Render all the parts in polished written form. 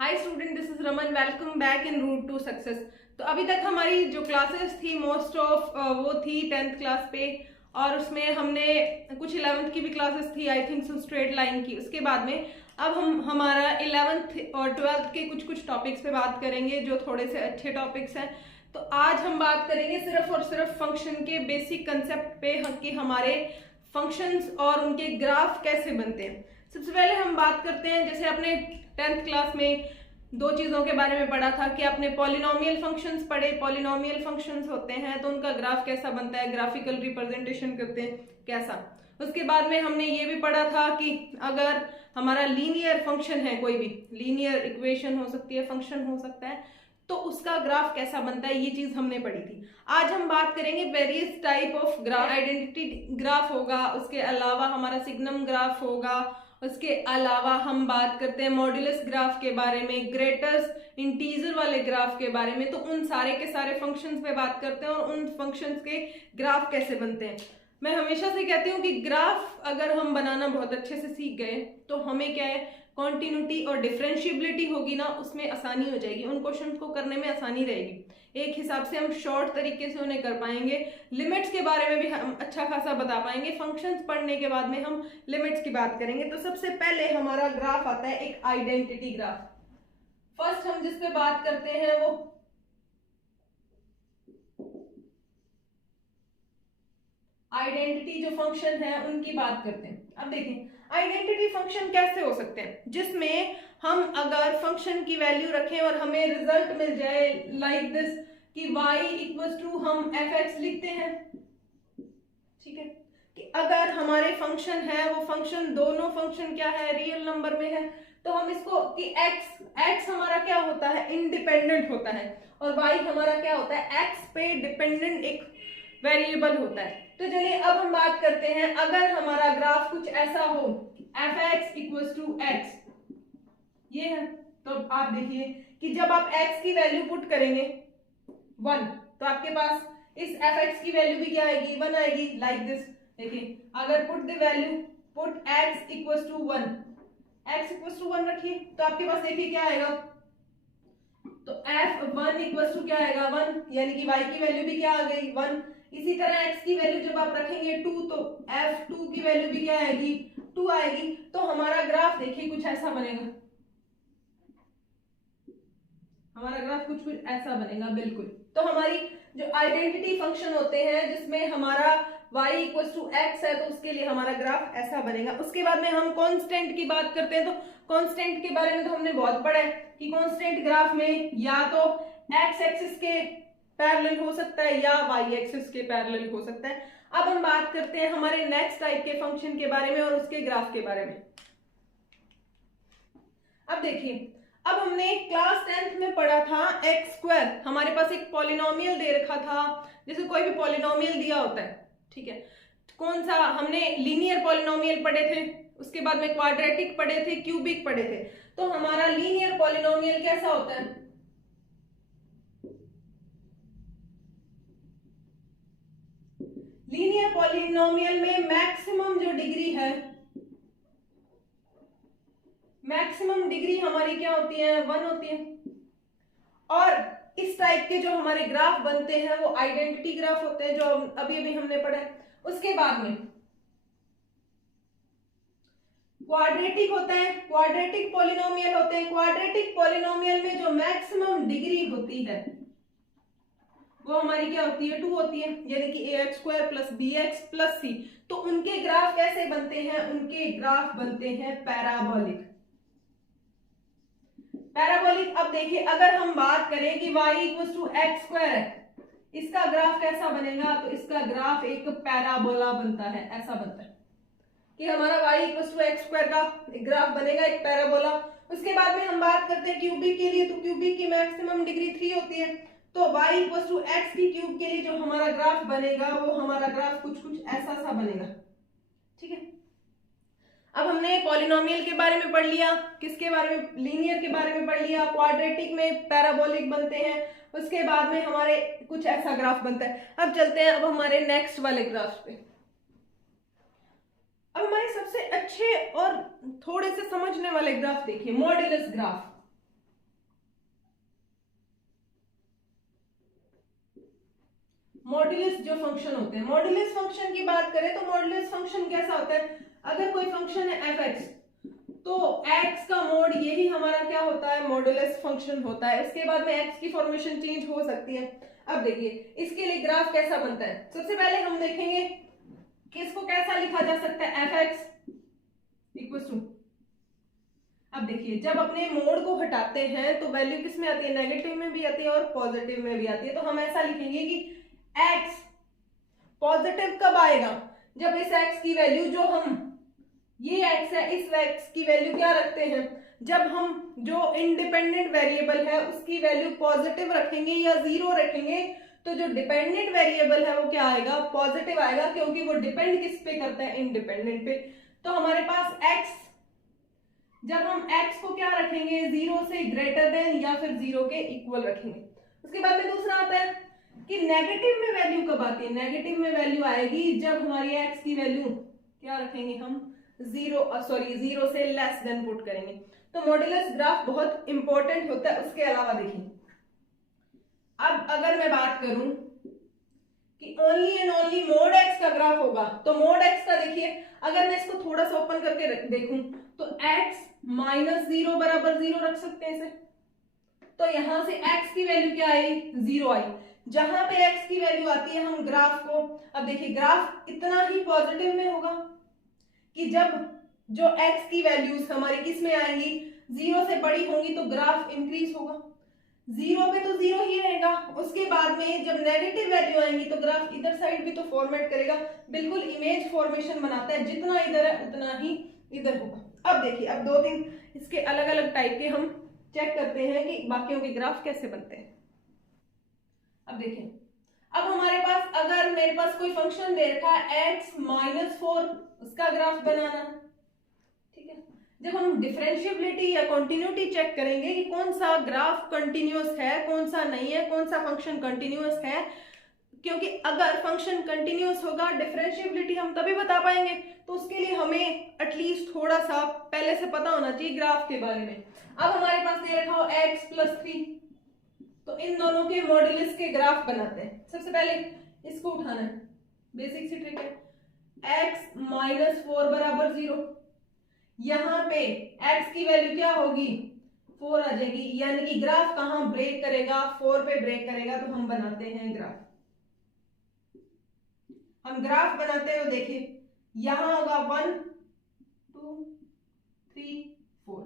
Hi student, this is Raman. Welcome back in route to success. तो अभी तक हमारी जो क्लासेस थी मोस्ट ऑफ वो थी 10th क्लास पे, और उसमें हमने कुछ 11th की भी क्लासेस थी I think so straight line की। उसके बाद में अब हम हमारा 11th और 12th के कुछ कुछ टॉपिक्स पे बात करेंगे जो थोड़े से अच्छे टॉपिक्स हैं। तो आज हम बात करेंगे सिर्फ और सिर्फ फंक्शन के बेसिक कंसेप्ट पे कि हमारे फंक्शंस और उनके ग्राफ कैसे बनते हैं। सबसे पहले हम बात करते हैं, जैसे अपने 10th क्लास में दो चीज़ों के बारे में पढ़ा था कि आपने पॉलिनोमियल फंक्शंस पढ़े। पॉलिनोमियल फंक्शंस होते हैं तो उनका ग्राफ कैसा बनता है, ग्राफिकल रिप्रेजेंटेशन करते हैं कैसा। उसके बाद में हमने ये भी पढ़ा था कि अगर हमारा लीनियर फंक्शन है, कोई भी लीनियर इक्वेशन हो सकती है, फंक्शन हो सकता है, तो उसका ग्राफ कैसा बनता है, ये चीज हमने पढ़ी थी। आज हम बात करेंगे various type of graph. Identity graph होगा, उसके अलावा हमारा सिग्नम ग्राफ होगा, उसके अलावा हम बात करते हैं मॉड्यूलस ग्राफ के बारे में, ग्रेटर्स इंटीजर वाले ग्राफ के बारे में। तो उन सारे के सारे फंक्शंस पे बात करते हैं और उन फंक्शंस के ग्राफ कैसे बनते हैं। मैं हमेशा से कहती हूँ कि ग्राफ अगर हम बनाना बहुत अच्छे से सीख गए तो हमें क्या है, कॉन्टिन्यूटी और डिफरेंशिएबिलिटी होगी ना, उसमें आसानी हो जाएगी, उन क्वेश्चंस को करने में आसानी रहेगी। एक हिसाब से हम शॉर्ट तरीके से उन्हें कर पाएंगे। लिमिट्स के बारे में भी हम अच्छा खासा बता पाएंगे। फंक्शंस पढ़ने के बाद में हम लिमिट्स की बात करेंगे। तो सबसे पहले हमारा ग्राफ आता है एक आइडेंटिटी ग्राफ। फर्स्ट हम जिस पे बात करते हैं वो आइडेंटिटी जो फंक्शन है उनकी बात करते हैं। अब देखिए आइडेंटिटी फंक्शन कैसे हो सकते हैं, जिसमें हम अगर फंक्शन की वैल्यू रखें और हमें रिजल्ट मिल जाए लाइक दिस कि y इक्वल्स टू हम fx लिखते हैं। ठीक है, कि अगर हमारे फंक्शन है वो फंक्शन, दोनों फंक्शन क्या है, रियल नंबर में है, तो हम इसको कि x हमारा क्या होता है, इंडिपेंडेंट होता है, और y हमारा क्या होता है, x पे डिपेंडेंट एक वेरिएबल होता है। तो चलिए अब हम बात करते हैं, अगर हमारा ग्राफ कुछ ऐसा हो fx इक्वल्स टू x, ये है, तो आप देखिए कि जब आप x की वैल्यू पुट करेंगे 1, तो आपके पास इस fx की वैल्यू भी क्या आएगी, 1 आएगी, लाइक दिस। देखिए अगर put the value, put x equals to 1, x equals to 1 रखिए, तो आपके पास देखिए क्या आएगा, तो f1 इक्वल्स टू क्या आएगा, 1, यानी कि y की वैल्यू भी क्या आ गई, 1। इसी तरह x की वैल्यू जब आप रखेंगे 2, तो f2 की वैल्यू भी क्या आएगी, 2 आएगी। तो हमारा ग्राफ देखिए कुछ ऐसा बनेगा, हमारा ग्राफ कुछ कुछ ऐसा बनेगा बिल्कुल। तो हमारी जो आइडेंटिटी फंक्शन होते हैं जिसमें हमारा y इक्वल टू एक्स है, तो उसके लिए हमारा ग्राफ ऐसा बनेगा। उसके बाद में हम कांस्टेंट की बात करते हैं। तो कांस्टेंट के बारे में तो हमने बहुत पढ़ा है कि कांस्टेंट ग्राफ में या तो x एक्सिस के पैरेलल हो सकता है या y एक्सिस के पैरेलल हो सकता है। अब हम बात करते हैं हमारे नेक्स्ट टाइप के फंक्शन के बारे में और उसके ग्राफ के बारे में। अब देखिए, अब हमने क्लास 10th में पढ़ा था एक्स स्क्वायर। हमारे पास एक पॉलिनोमियल दे रखा था, जैसे कोई भी पॉलिनोमियल दिया होता है, ठीक है, कौन सा, हमने लीनियर पॉलिनोमियल पढ़े थे, उसके बाद में क्वाड्रेटिक पढ़े थे, क्यूबिक पढ़े थे। तो हमारा लीनियर पॉलिनोमियल कैसा होता है, लीनियर पॉलिनोमियल में मैक्सिमम जो डिग्री है, मैक्सिमम डिग्री हमारी क्या होती है, 1 होती है। और इस टाइप के जो हमारे ग्राफ बनते हैं वो आइडेंटिटी ग्राफ होते हैं, जो अभी अभी हमने पढ़ा है। उसके बाद में क्वाड्रेटिक होता है, क्वाड्रेटिक पॉलिनोमियल होते हैं। क्वाड्रेटिक पॉलिनोमियल में जो मैक्सिमम डिग्री होती है वो हमारी क्या होती है, 2 होती है, यानी कि ax square plus bx plus c। तो उनके ग्राफ कैसे बनते हैं, उनके ग्राफ बनते हैं पैराबोलिक। पैराबोलिक, अब देखिए अगर हम बात करें कि y equal to x square है, इसका ग्राफ कैसा बनेगा, तो इसका ग्राफ एक पैराबोला बनता है, ऐसा बनता है कि हमारा y equal to x square का ग्राफ बनेगा एक पैराबोला। उसके बाद में हम बात करते हैं क्यूबिक के लिए, तो क्यूबिक की मैक्सिमम डिग्री 3 होती है, तो y इक्वल टू एक्स की क्यूब के लिए जो हमारा ग्राफ बनेगा वो हमारा ग्राफ कुछ कुछ ऐसा सा बनेगा। ठीक है, अब हमने पॉलिनोमियल के बारे में पढ़ लिया, किसके बारे में, लीनियर के बारे में पढ़ लिया, क्वाड्रेटिक में पैराबोलिक बनते हैं, उसके बाद में हमारे कुछ ऐसा ग्राफ बनता है। अब चलते हैं अब हमारे नेक्स्ट वाले ग्राफ पे। अब हमारे सबसे अच्छे और थोड़े से समझने वाले ग्राफ देखिए, मॉड्यूलस ग्राफ। मॉड्यूलस जो फंक्शन होते हैं, मॉड्यूलस फंक्शन की बात करें तो मॉड्यूलस फंक्शन कैसा होता है, अगर कोई फंक्शन है एफ एक्स तो x का मोड यही हमारा क्या होता है, मॉड्यूलस फंक्शन होता है। इसके बाद में x की फॉर्मेशन चेंज हो सकती है। अब देखिए इसके लिए ग्राफ कैसा बनता है, सबसे पहले हम देखेंगे कि इसको कैसा लिखा जा सकता है, एफ एक्स इक्वल टू, अब देखिए जब अपने मोड को हटाते हैं तो वैल्यू किस में आती है, नेगेटिव में भी आती है और पॉजिटिव में भी आती है। तो हम ऐसा लिखेंगे कि x पॉजिटिव कब आएगा, जब इस x की वैल्यू, जो हम ये x है, इस x की वैल्यू क्या रखते हैं, जब हम जो इंडिपेंडेंट वेरिएबल है उसकी वैल्यू पॉजिटिव रखेंगे या जीरो रखेंगे तो जो डिपेंडेंट वेरिएबल है वो क्या आएगा, पॉजिटिव आएगा, क्योंकि वो डिपेंड किस पे करता है, इंडिपेंडेंट पे। तो हमारे पास x, जब हम x को क्या रखेंगे, जीरो से ग्रेटर देन या फिर जीरो के इक्वल रखेंगे। उसके बाद में दूसरा आता है कि नेगेटिव में वैल्यू कब आती है, नेगेटिव में वैल्यू आएगी जब हमारी x की वैल्यू क्या रखेंगे हम, जीरो से लेस देन पुट करेंगे। तो मॉड्यूलस ग्राफ बहुत इंपॉर्टेंट होता है। उसके अलावा देखिए अब अगर मैं बात करूं कि only and only mode x का ग्राफ होगा तो मोड x का देखिए, अगर मैं इसको थोड़ा सा ओपन करके देखूं तो x माइनस जीरो बराबर जीरो रख सकते हैं इसे, तो यहां से x की वैल्यू क्या आई, जीरो आई। जहां पे x की वैल्यू आती है हम ग्राफ को, अब देखिए ग्राफ इतना ही पॉजिटिव में होगा कि जब जो x की वैल्यूज हमारी किस में आएंगी, जीरो से बड़ी होंगी तो ग्राफ इंक्रीज होगा, जीरो पे तो जीरो ही रहेगा। उसके बाद में जब नेगेटिव वैल्यू आएंगी तो ग्राफ इधर साइड भी तो फॉर्मेट करेगा, बिल्कुल इमेज फॉर्मेशन बनाता है, जितना इधर है उतना ही इधर होगा। अब देखिए अब दो तीन इसके अलग अलग टाइप के हम चेक करते हैं कि बाकियों के ग्राफ कैसे बनते हैं। अब देखिए अब हमारे पास, अगर मेरे पास कोई फंक्शन दे रखा है x माइनस 4, उसका ग्राफ बनाना, ठीक है। जब हम डिफरेंशिएबिलिटी या कंटिन्यूटी चेक करेंगे कि कौन सा ग्राफ कंटिन्यूअस है, कौन सा नहीं है, कौन सा फंक्शन कंटिन्यूअस है, क्योंकि अगर फंक्शन कंटिन्यूअस होगा डिफरेंशिएबिलिटी हम तभी बता पाएंगे, तो उसके लिए हमें एटलीस्ट थोड़ा सा पहले से पता होना चाहिए ग्राफ के बारे में। अब हमारे पास दे रखा हो x प्लस 3, तो इन दोनों के मॉड्यूलस के ग्राफ बनाते हैं। सबसे पहले इसको उठाना है, बेसिक सी ट्रिक है, x माइनस 4 बराबर 0, यहाँ पे x की वैल्यू क्या होगी, 4 आ जाएगी, यानी कि ग्राफ कहां ब्रेक करेगा, 4 पे ब्रेक करेगा। तो हम बनाते हैं ग्राफ, हम ग्राफ बनाते हो, देखिए यहां होगा 1 2 3 4,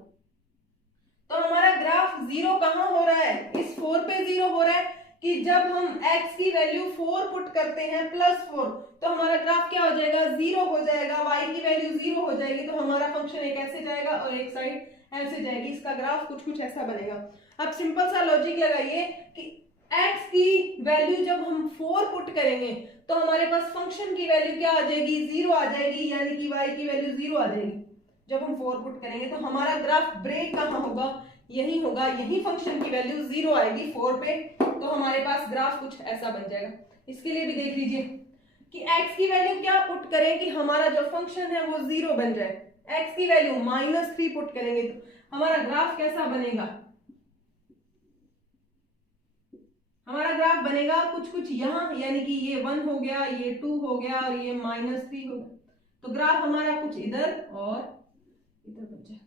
तो हमारा ग्राफ जीरो कहां हो रहा है, इस 4 पे जीरो हो रहा है कि जब हम x की वैल्यू 4 पुट करते हैं प्लस 4 तो हमारा ग्राफ क्या हो जाएगा, जीरो हो जाएगा, y की वैल्यू जीरो हो जाएगी, तो हमारा फंक्शन एक ऐसे जाएगा और एक साइड ऐसे जाएगी। इसका ग्राफ कुछ ऐसा बनेगा। अब सिंपल सा लॉजिक लगाइए कि x की वैल्यू जब हम 4 पुट करेंगे तो हमारे पास फंक्शन की वैल्यू क्या आ जाएगी, जीरो आ जाएगी, यानी कि y की वैल्यू जीरो आ जाएगी जब हम 4 पुट करेंगे। तो हमारा ग्राफ ब्रेक कहां होगा, यही होगा, यही फंक्शन की वैल्यू जीरो आएगी 4 पे, तो हमारे पास ग्राफ कुछ ऐसा बन जाएगा। इसके लिए भी देख लीजिए कि x की वैल्यू क्या पुट करें कि हमारा जो फंक्शन है वो जीरो बन जाए, x की वैल्यू -3 पुट करेंगे तो हमारा ग्राफ कैसा बनेगा, हमारा ग्राफ बनेगा कुछ यहाँ, यानी कि ये 1 हो गया, ये 2 हो गया और ये -3 हो गया, तो ग्राफ हमारा कुछ इधर और इधर बन जाए।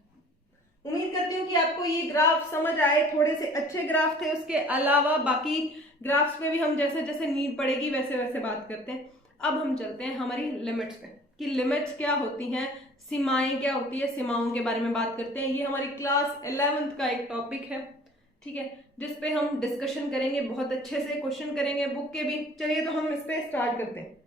उम्मीद करती हूँ कि आपको ये ग्राफ समझ आए, थोड़े से अच्छे ग्राफ थे। उसके अलावा बाकी ग्राफ्स पे भी हम जैसे जैसे नीड पड़ेगी वैसे वैसे बात करते हैं। अब हम चलते हैं हमारी लिमिट्स पे कि लिमिट्स क्या होती हैं, सीमाएं क्या होती है, सीमाओं के बारे में बात करते हैं। ये हमारी क्लास 11th का एक टॉपिक है, ठीक है, जिसपे हम डिस्कशन करेंगे, बहुत अच्छे से क्वेश्चन करेंगे बुक के भी। चलिए तो हम इस पे स्टार्ट करते हैं।